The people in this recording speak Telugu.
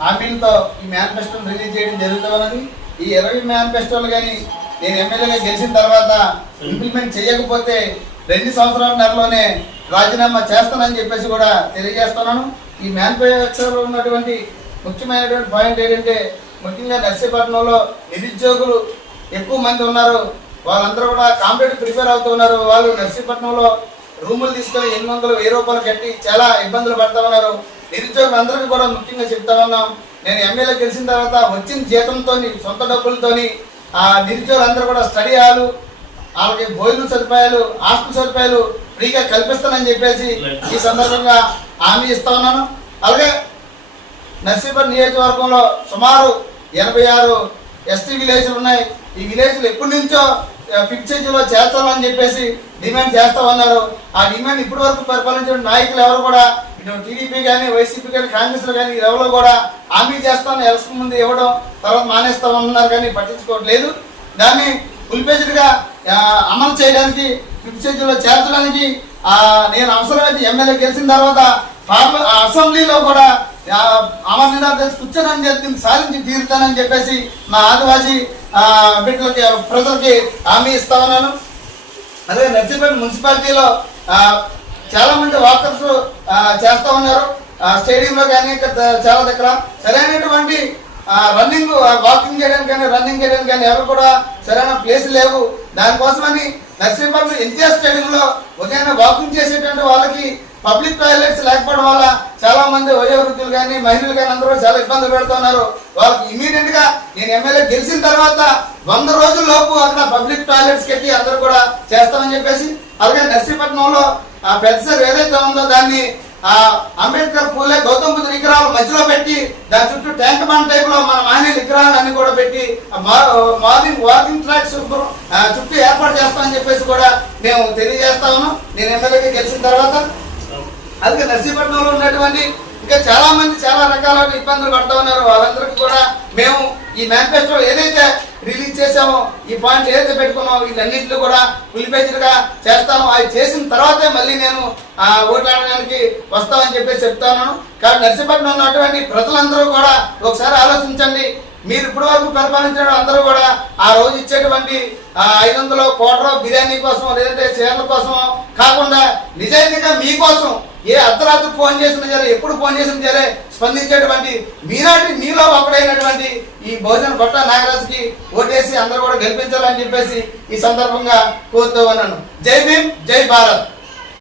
హామీలతో ఈ మేనిఫెస్టోని రిలీజ్ చేయడం జరుగుతున్నది ఈ ఇరవై మేనిఫెస్టోలు కానీ నేను ఎమ్మెల్యేగా గెలిచిన తర్వాత ఇంప్లిమెంట్ చేయకపోతే రెండు సంవత్సరాల నెలలోనే రాజీనామా చేస్తానని చెప్పేసి కూడా తెలియజేస్తున్నాను. ఈ మేనిఫెస్టోలో ఉన్నటువంటి ముఖ్యమైనటువంటి పాయింట్ ఏంటంటే ముఖ్యంగా నర్సీపట్నంలో నిరుద్యోగులు ఎక్కువ మంది ఉన్నారు. వాళ్ళందరూ కూడా కాంపిటేటివ్ ప్రిపేర్ అవుతున్నారు వాళ్ళు నర్సీపట్నంలో రూములు తీసుకొని ఎనిమిది వందలు వెయ్యి రూపాయలు కట్టి చాలా ఇబ్బందులు పడతా ఉన్నారు నిరుద్యోగులందరికీ కూడా ముఖ్యంగా చెప్తా ఉన్నాం. నేను ఎమ్మెల్యే గెలిచిన తర్వాత వచ్చిన జీతంతో సొంత డబ్బులతోని ఆ నిరుద్యోగులందరూ కూడా స్టడీ హాలు వాళ్ళకి భోజనం సదుపాయాలు హాస్టల్ సదుపాయాలు ఫ్రీగా కల్పిస్తానని చెప్పేసి ఈ సందర్భంగా హామీ ఇస్తా ఉన్నాను. అలాగే నర్సీపర్ నియోజకవర్గంలో సుమారు ఎనభై ఆరు ఎస్టీ విలేజ్లు ఉన్నాయి. ఈ విలేజ్లు ఎప్పటి నుంచో ఫిక్సేజ్లో చేస్తామని చెప్పేసి డిమాండ్ చేస్తా ఉన్నారు ఆ డిమాండ్ ఇప్పటి వరకు పరిపాలించిన నాయకులు ఎవరు కూడా ఇటు టీడీపీ కానీ వైసీపీ కానీ కాంగ్రెస్ కానీ ఎవరు కూడా హామీ చేస్తామని ఎలక్షన్ ముందు ఇవ్వడం తర్వాత మానేస్తామన్నారు కానీ పట్టించుకోవట్లేదు. దాన్ని ఫుల్పేజ్డ్గా అమలు చేయడానికి ఫిక్సేజ్లో చేర్చడానికి నేను అవసరమైతే ఎమ్మెల్యే గెలిచిన తర్వాత ఆ, అసెంబ్లీలో కూడా ఆ, అమర్ నినాదం కూర్చొని సాధించి తీరుతానని చెప్పేసి మా ఆదివాసీ బిడ్డలకి ప్రజలకి హామీ ఇస్తా ఉన్నాను అదే నర్సీపేట మున్సిపాలిటీలో చాలామంది వాకర్స్ చేస్తూ ఉన్నారు. ఆ, స్టేడియంలో కానీ చాలా దగ్గర. సరైనటువంటి రన్నింగ్ వాకింగ్ చేయడానికి కానీ రన్నింగ్ చేయడానికి కానీ ఎవరు కూడా సరైన ప్లేస్ లేవు. దానికోసమని నర్సీపట్నం ఎన్టీఆర్ స్టేడియంలో ఉదయం వాకింగ్ చేసేటువంటి వాళ్ళకి పబ్లిక్ టాయిలెట్స్ లేకపోవడం వల్ల చాలా మంది వయోవృద్ధులు కానీ మహిళలు కానీ అందరూ చాలా ఇబ్బందులు పెడుతున్నారు. వాళ్ళకి ఇమీడియట్గా నేను ఎమ్మెల్యే గెలిచిన తర్వాత వంద రోజుల లోపు అక్కడ పబ్లిక్ టాయిలెట్స్ కట్టి అందరూ కూడా చేస్తామని చెప్పేసి అలాగే నర్సీపట్నంలో ఆ పెద్ద సార్ ఏదైతే ఉందో దాన్ని ఆ అంబేద్కర్ పూలే గౌతమ్ బుద్ధ విగ్రహాలు మధ్యలో పెట్టి దాని చుట్టూ ట్యాంక్ బండ్ టైప్లో మన మాన్య విగ్రహాలు అన్ని కూడా పెట్టి మా- మార్నింగ్ వాకింగ్ ట్రాక్స్ చుట్టూ ఏర్పాటు చేస్తామని చెప్పేసి కూడా మేము తెలియజేస్తా ఉన్నాం. నేను ఎమ్మెల్యేగా గెలిచిన తర్వాత అందుకే నర్సీపట్నంలో ఉన్నటువంటి ఇంకా చాలా మంది చాలా రకాల ఇబ్బందులు పడతా ఉన్నారు. వాళ్ళందరికీ కూడా మేము ఈ మేనిఫెస్టో ఏదైతే రిలీజ్ చేసామో ఈ పాయింట్లు ఏదైతే పెట్టుకున్నామో వీళ్ళన్నింటిలో కూడా ఫుల్పేజ్డ్గా చేస్తాము. అది చేసిన తర్వాతే మళ్ళీ నేను ఆ ఓట్లాడడానికి వస్తామని చెప్పేసి చెప్తాను. కాబట్టి నర్సీపట్నం ఉన్నటువంటి ప్రజలందరూ కూడా ఒకసారి ఆలోచించండి. మీరు ఇప్పటి వరకు పరిపాలించిన అందరూ కూడా ఆ రోజు ఇచ్చేటువంటి ఐదు వందల కోటరో బిర్యానీ కోసం లేదంటే చీరల కోసం కాకుండా నిజాయితీగా మీకోసం ఏ అర్ధరాత్రి ఫోన్ చేసినా సరే ఎప్పుడు ఫోన్ చేసినా సరే స్పందించేటువంటి మీనాటి మీలో ఒకడైనటువంటి ఈ భోజన బట్ట నాగరాజుకి ఓటేసి అందరూ కూడా గెలిపించాలని చెప్పేసి ఈ సందర్భంగా కోరుతూ ఉన్నాను. జై భీమ్ జై భారత్.